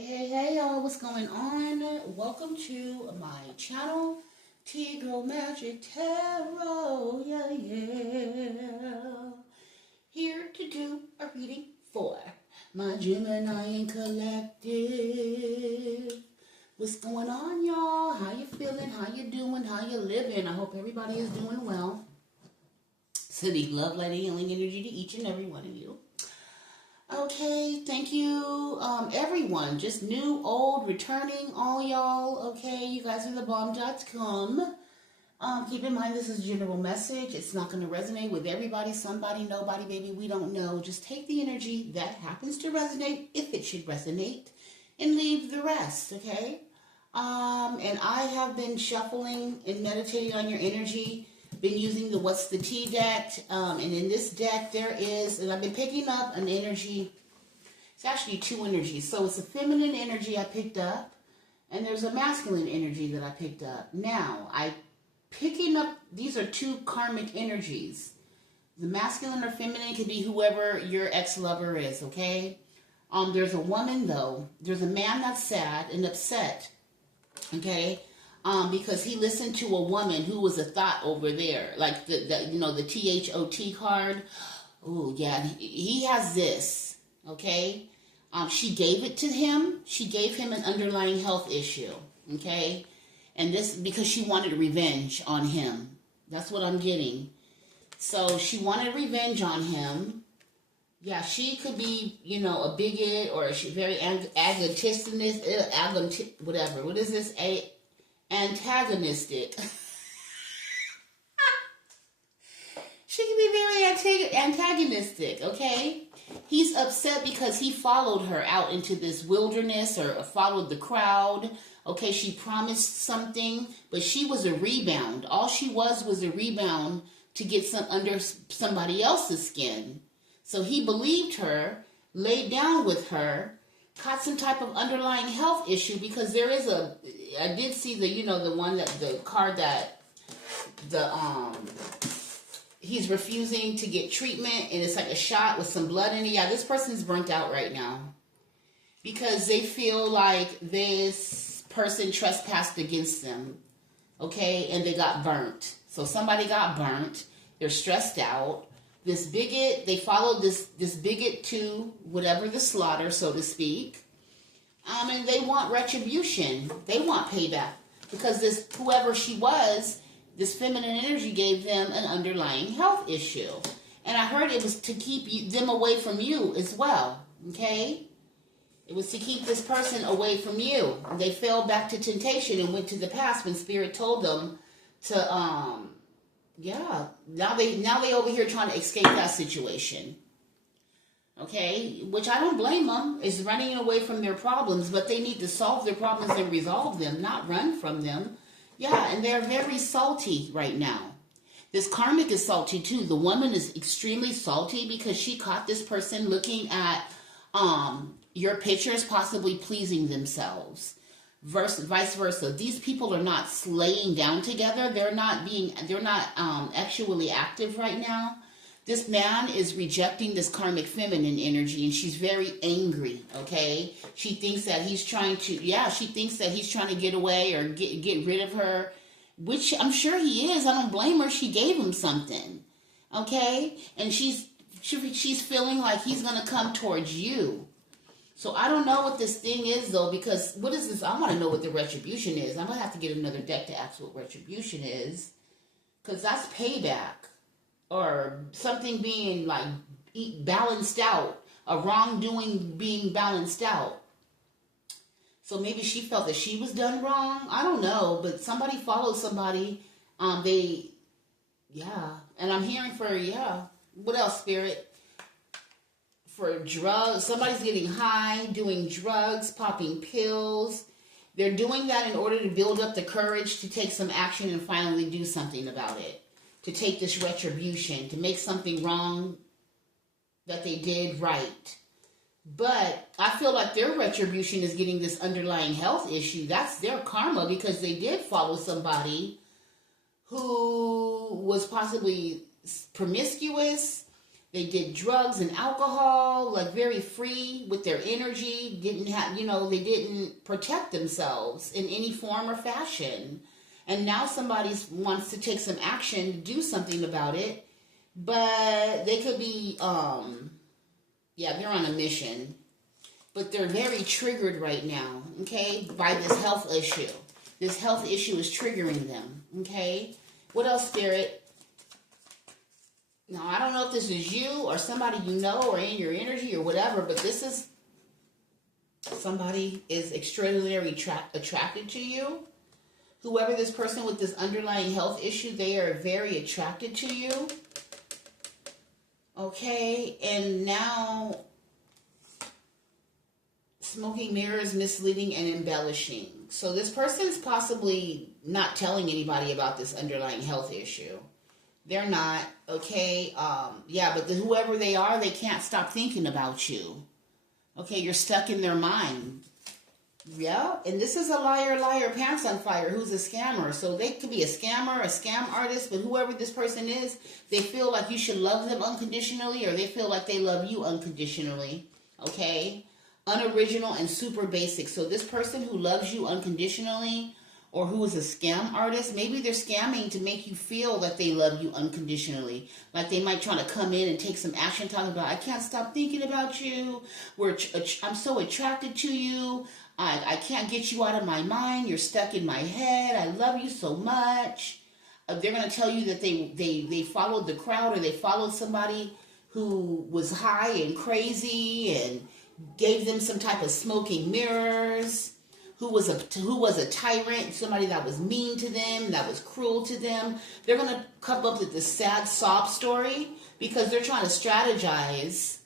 Hey, y'all, what's going on? Welcome to my channel, tgirlmagick Tarot, yeah. Here to do a reading for my Gemini and collective. What's going on, y'all? How you feeling? How you doing? How you living? I hope everybody is doing well. Sending love, light, and healing energy to each and every one of you. Okay, thank you, everyone. Just new, old, returning, all y'all. Okay, you guys are the bomb.com. Keep in mind, this is a general message. It's not going to resonate with everybody, somebody, nobody, baby. We don't know. Just take the energy that happens to resonate, if it should resonate, and leave the rest, okay? And I have been shuffling and meditating on your energy. Been using the What's the Tea deck, and in this deck there is, and I've been picking up an energy. It's actually two energies. So it's a feminine energy I picked up, and there's a masculine energy that I picked up. Now, these are two karmic energies. The masculine or feminine could be whoever your ex-lover is, okay? There's a woman, though. There's a man that's sad and upset, okay? Because he listened to a woman who was a thought over there, like the THOT card. Oh yeah, he has this. Okay, she gave it to him. She gave him an underlying health issue. Okay, and this because she wanted revenge on him. That's what I'm getting. So she wanted revenge on him. Yeah, she could be, a bigot or she very agonistic, whatever. What is this? Antagonistic. She can be very antagonistic, okay? He's upset because he followed her out into this wilderness or followed the crowd. Okay, she promised something, but she was a rebound. All she was a rebound to get under somebody else's skin. So he believed her, laid down with her, caught some type of underlying health issue because there is I did see the card that he's refusing to get treatment and it's like a shot with some blood in it. Yeah, this person's burnt out right now because they feel like this person trespassed against them, okay, and they got burnt. So somebody got burnt. They're stressed out. This bigot, they followed this bigot to whatever the slaughter, so to speak. And they want retribution. They want payback. Because whoever she was, this feminine energy gave them an underlying health issue. And I heard it was to keep them away from you as well. Okay? It was to keep this person away from you. And they fell back to temptation and went to the past when Spirit told them to, now they over here trying to escape that situation. Okay, which I don't blame them. Is running away from their problems, but they need to solve their problems and resolve them, not run from them. Yeah, and they're very salty right now. This karmic is salty too. The woman is extremely salty because she caught this person looking at your pictures, possibly pleasing themselves. Vice versa. These people are not slaying down together. They're not actually active right now. This man is rejecting this karmic feminine energy and she's very angry, okay? She thinks that he's trying to get away or get rid of her, which I'm sure he is. I don't blame her. She gave him something, okay? And she's feeling like he's going to come towards you. So I don't know what this thing is, though, because what is this? I want to know what the retribution is. I'm going to have to get another deck to ask what retribution is, because that's payback or something being like balanced out, a wrongdoing being balanced out. So maybe she felt that she was done wrong. I don't know, but somebody followed somebody. And I'm hearing what else, Spirit? For drugs, somebody's getting high, doing drugs, popping pills. They're doing that in order to build up the courage to take some action and finally do something about it. To take this retribution, to make something wrong that they did right. But I feel like their retribution is getting this underlying health issue. That's their karma because they did follow somebody who was possibly promiscuous, They did drugs and alcohol, like very free with their energy, didn't have, they didn't protect themselves in any form or fashion. And now somebody wants to take some action to do something about it, but they could be, they're on a mission. But they're very triggered right now, okay, by this health issue. This health issue is triggering them, okay? What else, Spirit? Now, I don't know if this is you or somebody you know or in your energy or whatever, but this is somebody is extraordinarily attracted to you. Whoever this person with this underlying health issue, they are very attracted to you. Okay, and now smoking mirrors, misleading, and embellishing. So this person's possibly not telling anybody about this underlying health issue. They're not, okay? But whoever they are, they can't stop thinking about you. Okay, you're stuck in their mind. Yeah, and this is a liar, pants on fire, who's a scammer. So they could be a scammer, a scam artist, but whoever this person is, they feel like you should love them unconditionally, or they feel like they love you unconditionally, okay? Unoriginal and super basic. So this person who loves you unconditionally, or who is a scam artist, maybe they're scamming to make you feel that they love you unconditionally. Like they might try to come in and take some action, talking about, I can't stop thinking about you. I'm so attracted to you. I can't get you out of my mind. You're stuck in my head. I love you so much. They're going to tell you that they followed the crowd, or they followed somebody who was high and crazy and gave them some type of smoking mirrors. Who was a tyrant, somebody that was mean to them, that was cruel to them. They're going to come up with this sad sob story because they're trying to strategize.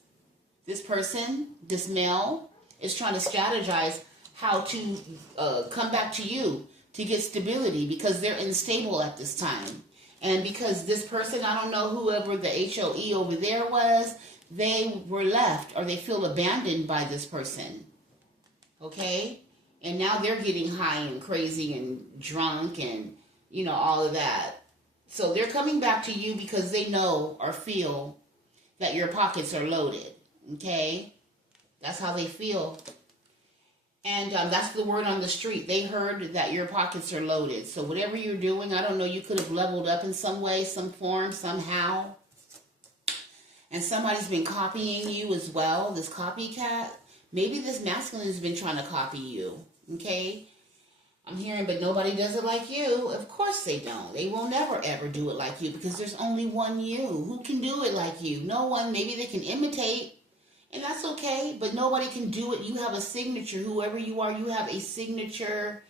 This person, this male, is trying to strategize how to come back to you to get stability because they're unstable at this time. And because this person, I don't know, whoever the HOE over there was, they were left or they feel abandoned by this person. Okay? And now they're getting high and crazy and drunk and, all of that. So they're coming back to you because they know or feel that your pockets are loaded. Okay? That's how they feel. And that's the word on the street. They heard that your pockets are loaded. So whatever you're doing, I don't know, you could have leveled up in some way, some form, somehow. And somebody's been copying you as well, this copycat. Maybe this masculine has been trying to copy you. Okay, I'm hearing, but nobody does it like you. Of course they don't. They will never, ever do it like you because there's only one you. Who can do it like you? No one. Maybe they can imitate, and that's okay, but nobody can do it. You have a signature. Whoever you are, you have a signature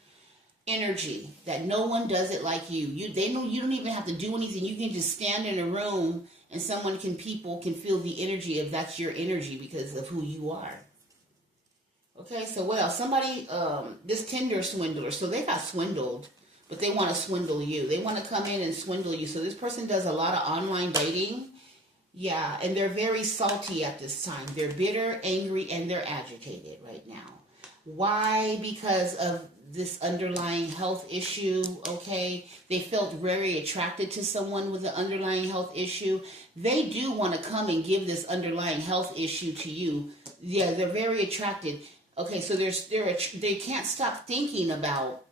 energy that no one does it like you. They know you don't even have to do anything. You can just stand in a room, and people can feel the energy of that's your energy because of who you are. Okay, so what else? Somebody, this Tinder swindler, so they got swindled, but they want to swindle you. They want to come in and swindle you. So this person does a lot of online dating. Yeah, and they're very salty at this time. They're bitter, angry, and they're agitated right now. Why? Because of this underlying health issue, okay? They felt very attracted to someone with an underlying health issue. They do want to come and give this underlying health issue to you. Yeah, they're very attracted. Okay, so they can't stop thinking about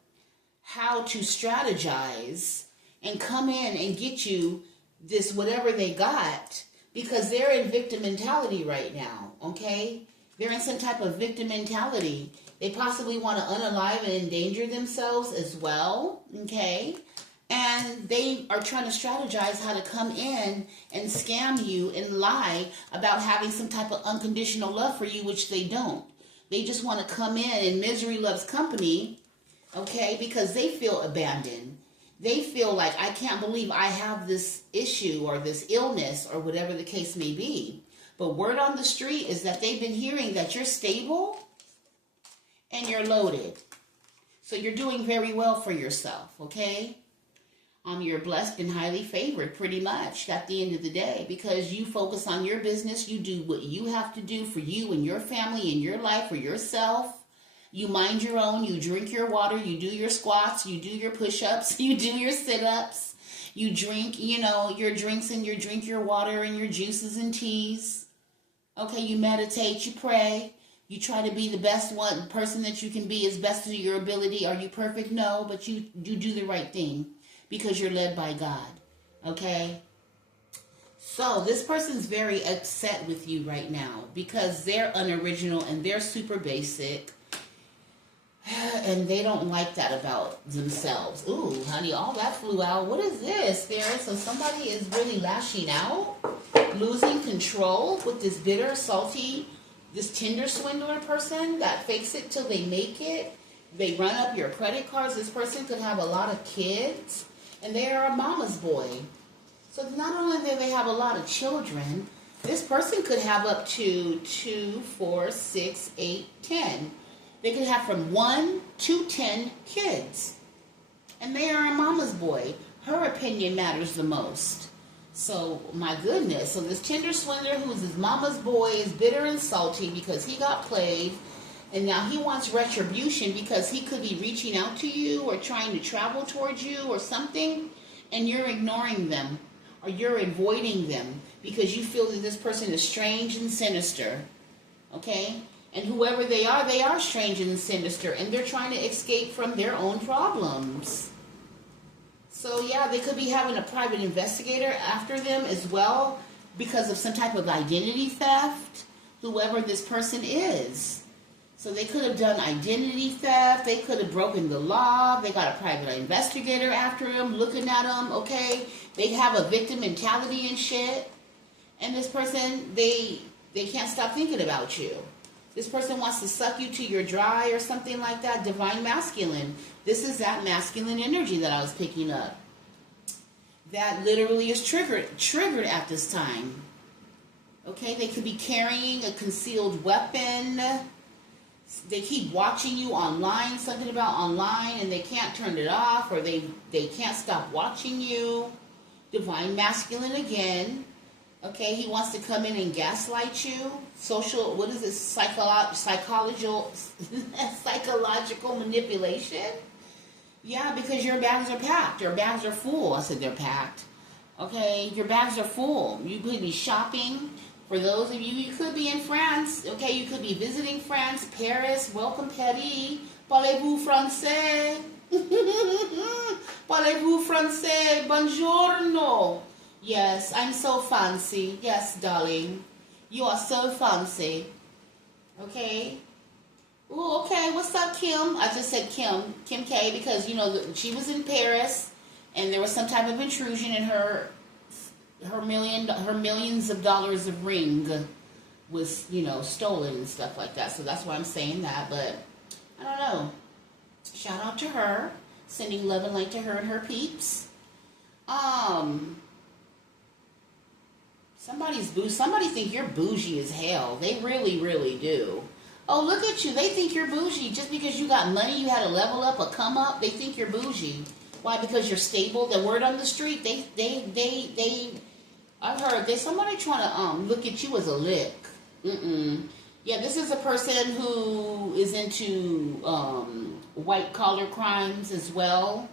how to strategize and come in and get you this whatever they got because they're in victim mentality right now, okay? They're in some type of victim mentality. They possibly want to unalive and endanger themselves as well, okay? And they are trying to strategize how to come in and scam you and lie about having some type of unconditional love for you, which they don't. They just want to come in and misery loves company, okay, because they feel abandoned. They feel like, I can't believe I have this issue or this illness or whatever the case may be. But word on the street is that they've been hearing that you're stable and you're loaded. So you're doing very well for yourself, okay? You're blessed and highly favored pretty much at the end of the day because you focus on your business. You do what you have to do for you and your family and your life for yourself. You mind your own. You drink your water. You do your squats. You do your push-ups. You do your sit-ups. You drink, your drinks and you drink your water and your juices and teas. Okay, you meditate, you pray. You try to be the best person that you can be as best to your ability. Are you perfect? No, but you do the right thing because you're led by God. Okay? So this person's very upset with you right now because they're unoriginal and they're super basic. And they don't like that about themselves. Ooh, honey, all that flew out. What is this, Spirit? So somebody is really lashing out, losing control with this bitter, salty, this Tinder swindler person that fakes it till they make it. They run up your credit cards. This person could have a lot of kids, and they are a mama's boy. So not only do they have a lot of children, this person could have up to 2, 4, 6, 8, 10. They could have from 1 to 10 kids. And they are a mama's boy. Her opinion matters the most. So, my goodness. So this Tinder swindler who's his mama's boy is bitter and salty because he got played. And now he wants retribution because he could be reaching out to you or trying to travel towards you or something. And you're ignoring them. Or you're avoiding them because you feel that this person is strange and sinister. Okay? And whoever they are strange and sinister. And they're trying to escape from their own problems. So, yeah, they could be having a private investigator after them as well because of some type of identity theft, whoever this person is. So they could have done identity theft. They could have broken the law. They got a private investigator after them, looking at them, okay? They have a victim mentality and shit. And this person, they can't stop thinking about you. This person wants to suck you to your dry or something like that. Divine masculine. This is that masculine energy that I was picking up. That literally is triggered at this time. Okay, they could be carrying a concealed weapon. They keep watching you online, something about online, and they can't turn it off, or they can't stop watching you. Divine masculine again. Okay, he wants to come in and gaslight you. Psychological manipulation. Yeah, because your bags are packed. Your bags are full. I said they're packed. Okay, your bags are full. You could be shopping. For those of you, you could be in France. Okay, you could be visiting France, Paris. Welcome, Paris. Parlez-vous français? Parlez-vous français? Buongiorno. Yes, I'm so fancy. Yes, darling. You are so fancy. Okay? Ooh, okay. What's up, Kim? I just said Kim K, because, she was in Paris, and there was some type of intrusion in her millions of dollars of ring was, stolen and stuff like that. So that's why I'm saying that. But, I don't know. Shout out to her. Sending love and light to her and her peeps. Somebody think you're bougie as hell. They really, really do. Oh, look at you. They think you're bougie. Just because you got money, you had a level up, a come up, they think you're bougie. Why? Because you're stable. The word on the street, I've heard there's somebody trying to look at you as a lick. Yeah, this is a person who is into white collar crimes as well.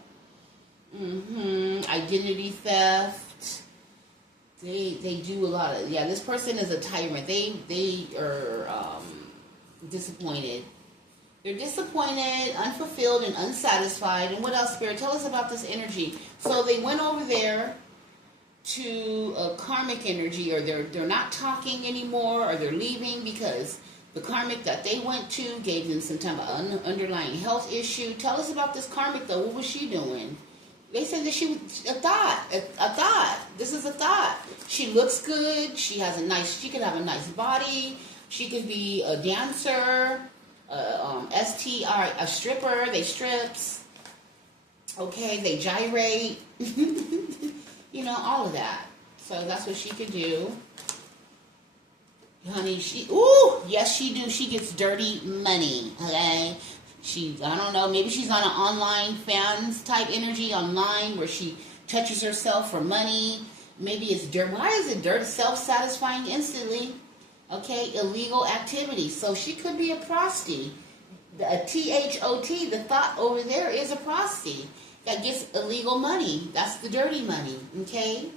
Identity theft. They do a lot of, this person is a tyrant. They are disappointed. They're disappointed, unfulfilled, and unsatisfied. And what else, Spirit? Tell us about this energy. So they went over there to a karmic energy, or they're not talking anymore, or they're leaving because the karmic that they went to gave them some type of underlying health issue. Tell us about this karmic, though. What was she doing? They said that she was a thought. This is a thought. She looks good. She could have a nice body. She could be a dancer, a stripper. They strips. Okay, they gyrate. All of that. So that's what she could do. Honey, yes, she do. She gets dirty money, okay? I don't know, maybe she's on an online fans type energy online where she touches herself for money. Maybe it's dirt. Why is it dirt? Self-satisfying instantly. Okay, illegal activity. So she could be a prosti. A THOT, the thought over there is a prosti. that gets illegal money. That's the dirty money, okay?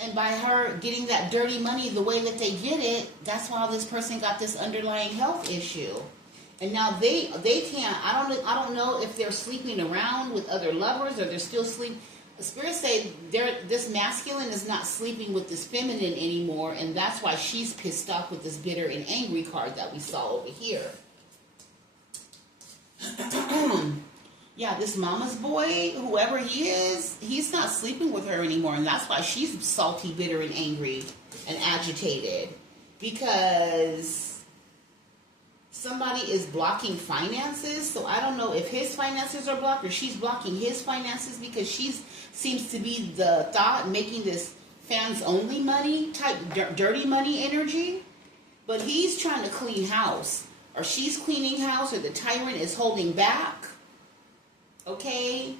And by her getting that dirty money the way that they get it, that's why this person got this underlying health issue. And now they can't, I don't know if they're sleeping around with other lovers or they're still sleeping. The spirits say this masculine is not sleeping with this feminine anymore, and that's why she's pissed off with this bitter and angry card that we saw over here. Yeah, this mama's boy, whoever he is, he's not sleeping with her anymore, and that's why she's salty, bitter, and angry and agitated. Because somebody is blocking finances, so I don't know if his finances are blocked or she's blocking his finances, because she seems to be the thought making this fans only money type dirty money energy. But he's trying to clean house, or she's cleaning house, or the tyrant is holding back. Okay,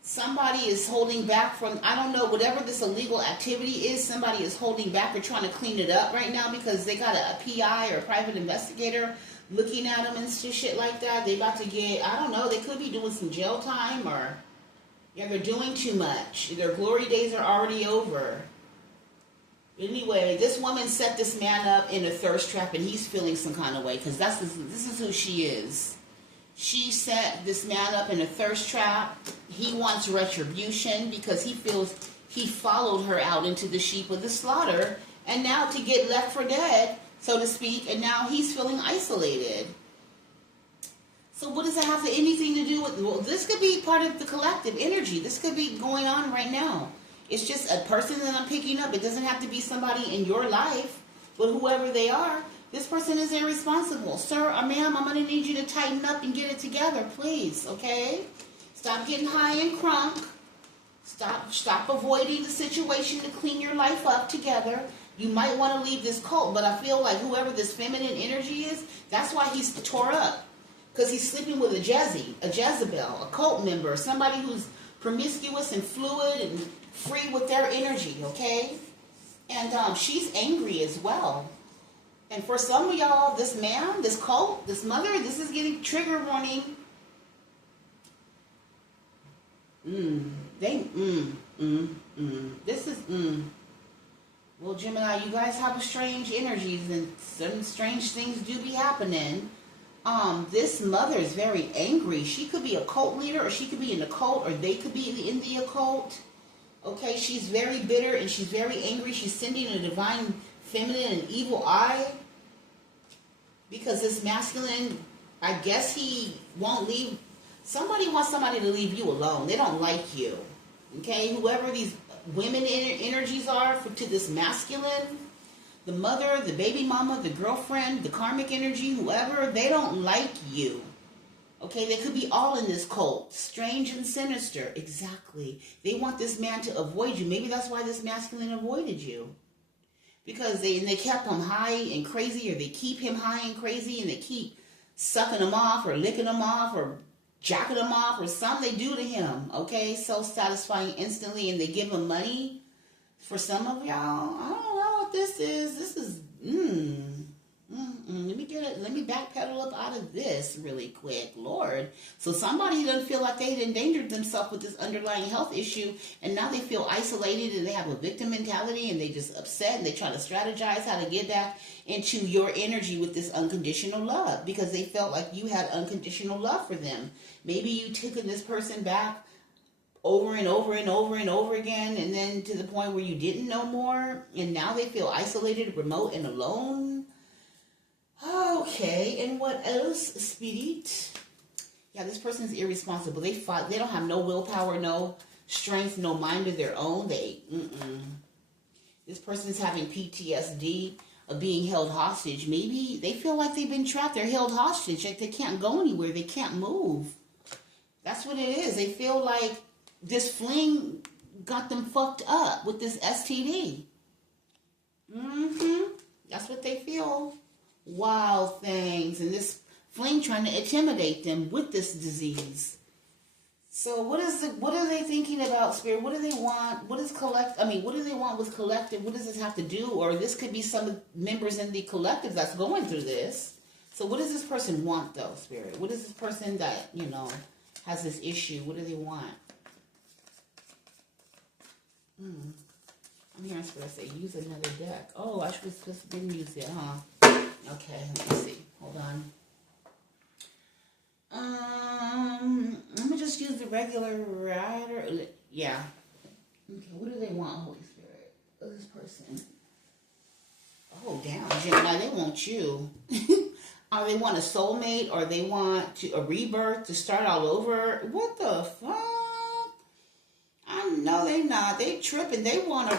somebody is holding back from, I don't know, whatever this illegal activity is, somebody is holding back or trying to clean it up right now because they got a PI or a private investigator looking at them and shit like that. They about to get, I don't know, they could be doing some jail time, or, yeah, they're doing too much. Their glory days are already over. Anyway, this woman set this man up in a thirst trap, and he's feeling some kind of way, because this is who she is. She set this man up in a thirst trap. He wants retribution because he feels he followed her out into the sheep of the slaughter, and now to get left for dead, so to speak, and now he's feeling isolated. So what does that have anything to do with, well, this could be part of the collective energy. This could be going on right now. It's just a person that I'm picking up. It doesn't have to be somebody in your life, but whoever they are. This person is irresponsible. Sir or ma'am, I'm going to need you to tighten up and get it together, please, okay? Stop getting high and crunk. Stop avoiding the situation to clean your life up together. You might want to leave this cult, but I feel like whoever this feminine energy is, that's why he's tore up. Because he's sleeping with a Jezebel, a cult member, somebody who's promiscuous and fluid and free with their energy, okay? And she's angry as well. And for some of y'all, this man, this cult, this mother, this is getting trigger warning. This is, Well, Gemini, you guys have strange energies, and some strange things do be happening. This mother is very angry. She could be a cult leader, or she could be in the cult, or they could be in the occult. Okay, she's very bitter, and she's very angry. She's sending a divine feminine and evil eye, because this masculine, I guess he won't leave. Somebody wants somebody to leave you alone. They don't like you. Okay, whoever these women energies are to this masculine, the mother, the baby mama, the girlfriend, the karmic energy, whoever, they don't like you. Okay, they could be all in this cult. Strange and sinister. Exactly. They want this man to avoid you. Maybe that's why this masculine avoided you. Because they kept him high and crazy, or they keep him high and crazy, and they keep sucking him off, or licking him off, or jacking him off, or something they do to him. Okay, so satisfying instantly, and they give him money. For some of y'all, I don't know what this is. This is, Let me get it. Let me backpedal up out of this really quick, Lord. So somebody doesn't feel like they've endangered themselves with this underlying health issue, and now they feel isolated, and they have a victim mentality, and they just upset, and they try to strategize how to get back into your energy with this unconditional love, because they felt like you had unconditional love for them. Maybe you took this person back over and over and over and over again, and then to the point where you didn't know more, and now they feel isolated, remote, and alone. Okay, and what else, Spirit? Yeah, this person's irresponsible. They don't have no willpower, no strength, no mind of their own. This person's having PTSD of being held hostage. Maybe they feel like they've been trapped. They're held hostage. Like they can't go anywhere. They can't move. That's what it is. They feel like this fling got them fucked up with this STD. That's what they feel. Wild things, and this fling trying to intimidate them with this disease. So what are they thinking about, Spirit? What do they want? What do they want with collective? What does this have to do? Or this could be some members in the collective that's going through this. So what does this person want, though, Spirit? What is this person that, has this issue. What do they want? I'm hearing Spirit say, use another deck. Oh, I should have been used it, huh? Okay, let me see. Hold on. Let me just use the regular rider. Yeah. Okay, what do they want, Holy Spirit? This person. Oh, damn, Gemini, they want you. Or they want a soulmate, or they want a rebirth to start all over. What the fuck? I know they not. They tripping. They want a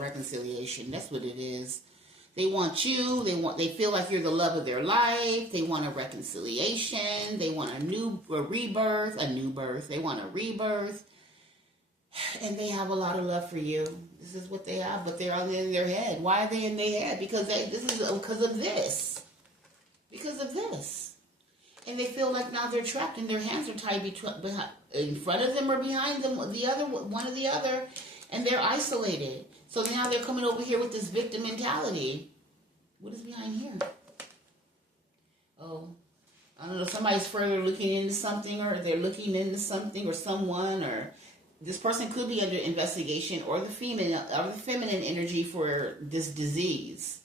reconciliation. That's what it is. They want you. They feel like you're the love of their life. They want a reconciliation. They want a rebirth, a new birth. They want a rebirth. And they have a lot of love for you. This is what they have, but they're in their head. Why are they in their head? Because of this. Because of this. And they feel like now they're trapped and their hands are tied in front of them or behind them, one or the other, and they're isolated. So now they're coming over here with this victim mentality. What is behind here? Oh, I don't know. Somebody's further looking into something, or they're looking into something, or someone, or this person could be under investigation, or the feminine energy for this disease.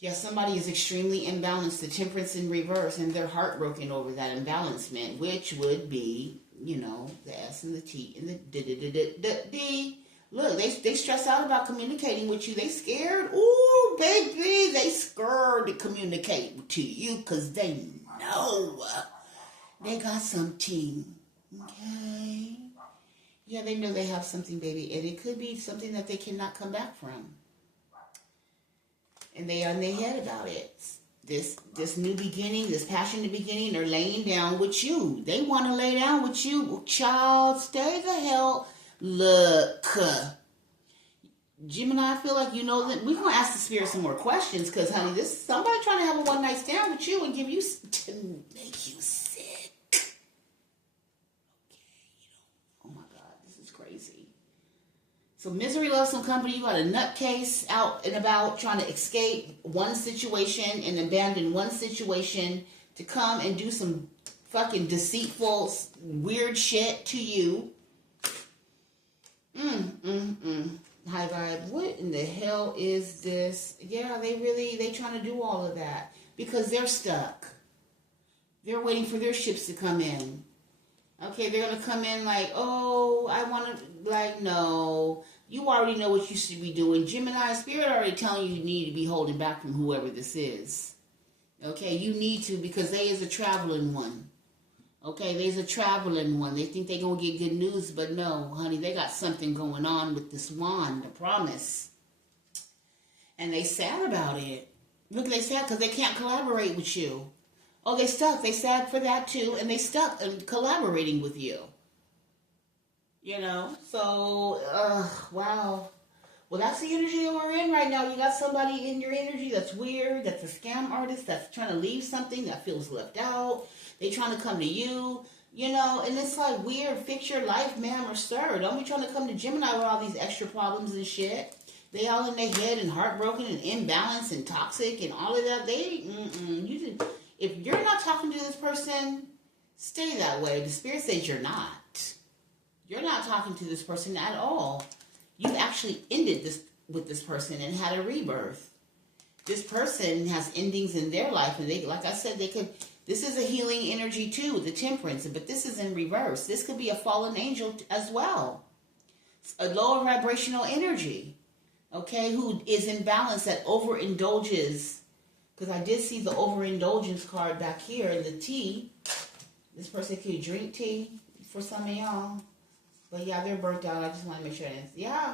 Yes, somebody is extremely imbalanced, the temperance in reverse, and they're heartbroken over that imbalancement, which would be, the S and the T and the D. Look, they stress out about communicating with you. They scared. Ooh, baby, they scared to communicate to you because they know they got something. Okay? Yeah, they know they have something, baby, and it could be something that they cannot come back from. And they are in their head about it. This new beginning, this passionate beginning, they're laying down with you. They want to lay down with you. Child, stay the hell. Look. Gemini, I feel like you know that we're going to ask the spirit some more questions because, honey, this is somebody trying to have a one-night stand with you and to make you sick. Okay, oh my God, this is crazy. So misery loves some company. You got a nutcase out and about trying to escape one situation and abandon one situation to come and do some fucking deceitful, weird shit to you. High vibe. What in the hell is this? Yeah, they trying to do all of that because they're stuck. They're waiting for their ships to come in. Okay, they're going to come in like, oh, I want to, like, no. You already know what you should be doing. Gemini, Spirit already telling you need to be holding back from whoever this is. Okay, you need to because they is a traveling one. Okay, there's a traveling one. They think they're going to get good news, but no, honey, they got something going on with this wand, the promise. And they sad about it. Look, they sad because they can't collaborate with you. Oh, they stuck. They sad for that too, and they stuck collaborating with you. So, wow. Well, that's the energy that we're in right now. You got somebody in your energy that's weird, that's a scam artist, that's trying to leave something, that feels left out. They trying to come to you, and it's like weird. Fix your life, ma'am or sir. Don't be trying to come to Gemini with all these extra problems and shit. They all in their head and heartbroken and imbalanced and toxic and all of that. If you're not talking to this person, stay that way. The spirit says you're not. You're not talking to this person at all. You've actually ended this with this person and had a rebirth. This person has endings in their life, and like I said, this is a healing energy too, the temperance, but this is in reverse. This could be a fallen angel as well. A lower vibrational energy, okay, who is in balance, that overindulges. Because I did see the overindulgence card back here in the tea. This person could drink tea for some of y'all. But yeah, they're burnt out. I just want to make sure. Yeah.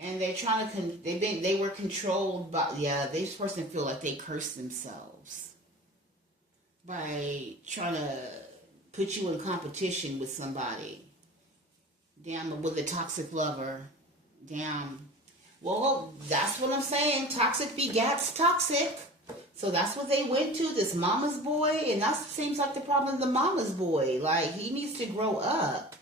And they're trying to, they were controlled by, this person feel like they cursed themselves by trying to put you in competition with somebody. Damn, with a toxic lover. Damn. Well, that's what I'm saying. Toxic begats toxic. So that's what they went to, this mama's boy. And that seems like the problem of the mama's boy. Like, he needs to grow up.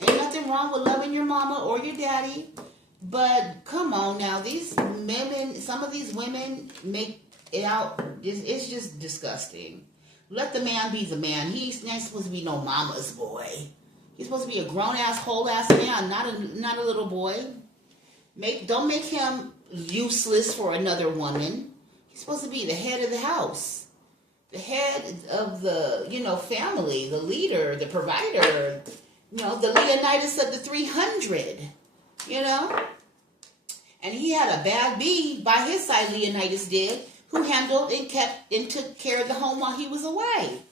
Ain't nothing wrong with loving your mama or your daddy. But come on now. These women, some of these women make it out. It's just disgusting. Let the man be the man. He's not supposed to be no mama's boy. He's supposed to be a grown-ass, whole-ass man, not a little boy. Don't make him useless for another woman. He's supposed to be the head of the house, the head of the, family, the leader, the provider, the Leonidas of the 300, And he had a bad bee by his side, Leonidas did, who handled and kept and took care of the home while he was away.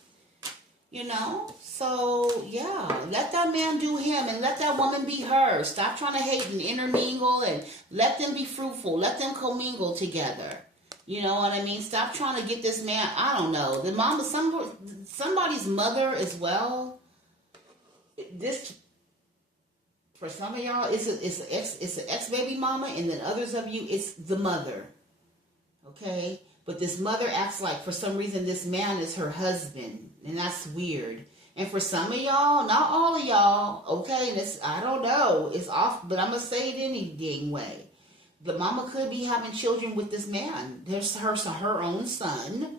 So, yeah, let that man do him and let that woman be her. Stop trying to hate and intermingle and let them be fruitful. Let them commingle together. You know what I mean? Stop trying to get this man, I don't know, the mama, somebody's mother as well. This, for some of y'all, it's an ex-baby mama, and then others of you, it's the mother. Okay? But this mother acts like, for some reason, this man is her husband. And that's weird. And for some of y'all, not all of y'all, okay, and I don't know, it's off, but I'm going to say it any dang way. The mama could be having children with this man. There's her own son.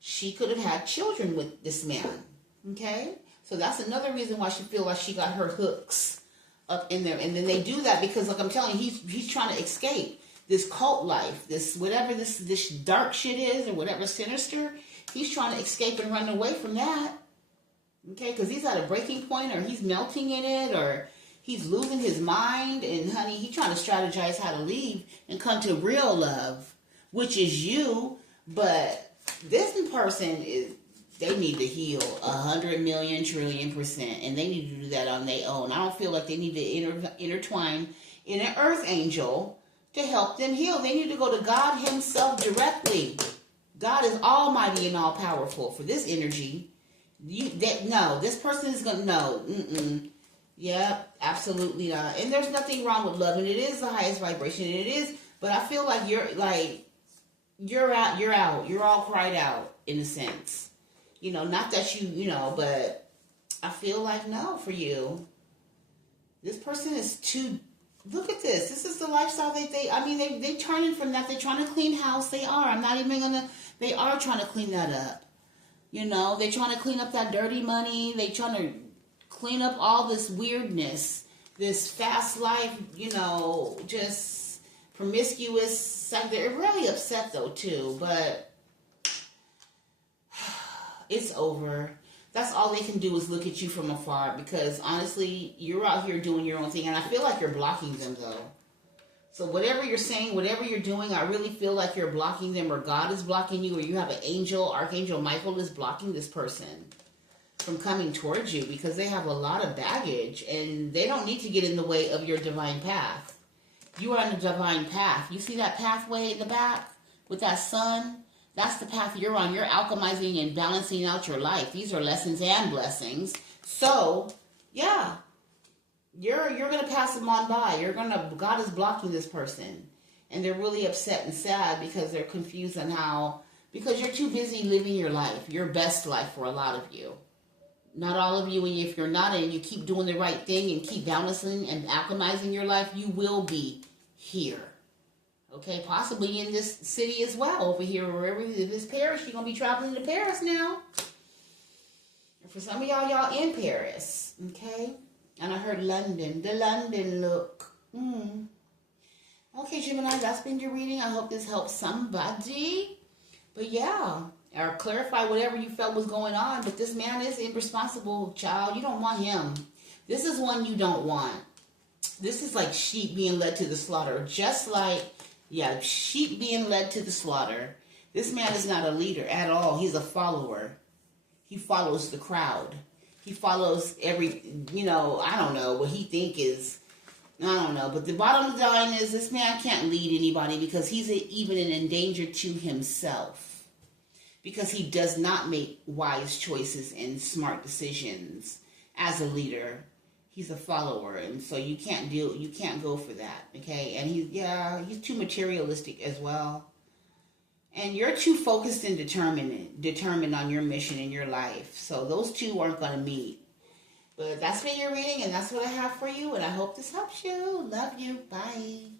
She could have had children with this man. Okay? So that's another reason why she feels like she got her hooks up in there. And then they do that because, like I'm telling you, he's trying to escape this cult life, this whatever this dark shit is or whatever sinister. He's trying to escape and run away from that. Okay? Because he's at a breaking point, or he's melting in it, or he's losing his mind. And honey, he's trying to strategize how to leave and come to real love, which is you. But this person they need to heal 100 million trillion %, and they need to do that on their own. I don't feel like they need to intertwine in an earth angel to help them heal. They need to go to God himself directly. God is almighty and all powerful for this energy. This person is gonna no. Yep, absolutely not. And there's nothing wrong with love, and it is the highest vibration, and it is. But I feel like you're out. You're all cried out in a sense. Not that but I feel like no for you. This person is too. Look at this. This is the lifestyle they turning from that. They're trying to clean house. They are. I'm not even gonna. They are trying to clean that up. They're trying to clean up that dirty money. They're trying to clean up all this weirdness, this fast life, just promiscuous. They're really upset though too, but it's over. That's all they can do is look at you from afar, because honestly, you're out here doing your own thing, and I feel like you're blocking them though. So whatever you're saying, whatever you're doing, I really feel like you're blocking them, or God is blocking you, or you have an angel, Archangel Michael is blocking this person from coming towards you, because they have a lot of baggage, and they don't need to get in the way of your divine path. You are on the divine path. You see that pathway in the back with that sun? That's the path you're on. You're alchemizing and balancing out your life. These are lessons and blessings. So, yeah. You're going to pass them on by. God is blocking this person. And they're really upset and sad because they're confused on because you're too busy living your life, your best life for a lot of you. Not all of you, and if you're not, and you keep doing the right thing and keep balancing and alchemizing your life, you will be here. Okay, possibly in this city as well, over here, wherever it is, Paris. You're going to be traveling to Paris now. And for some of y'all in Paris, okay? And I heard London, the London look. Okay, Gemini, that's been your reading. I hope this helps somebody. But yeah, or clarify whatever you felt was going on. But this man is irresponsible, child. You don't want him. This is one you don't want. This is like sheep being led to the slaughter. Just like, sheep being led to the slaughter. This man is not a leader at all. He's a follower. He follows the crowd. He follows I don't know what he think is, I don't know. But the bottom line is this man can't lead anybody because he's even in danger to himself. Because he does not make wise choices and smart decisions as a leader. He's a follower, and so you can't go for that, okay? And he's too materialistic as well. And you're too focused and determined on your mission in your life. So those two aren't going to meet. But that's been your reading, and that's what I have for you, and I hope this helps you. Love you. Bye.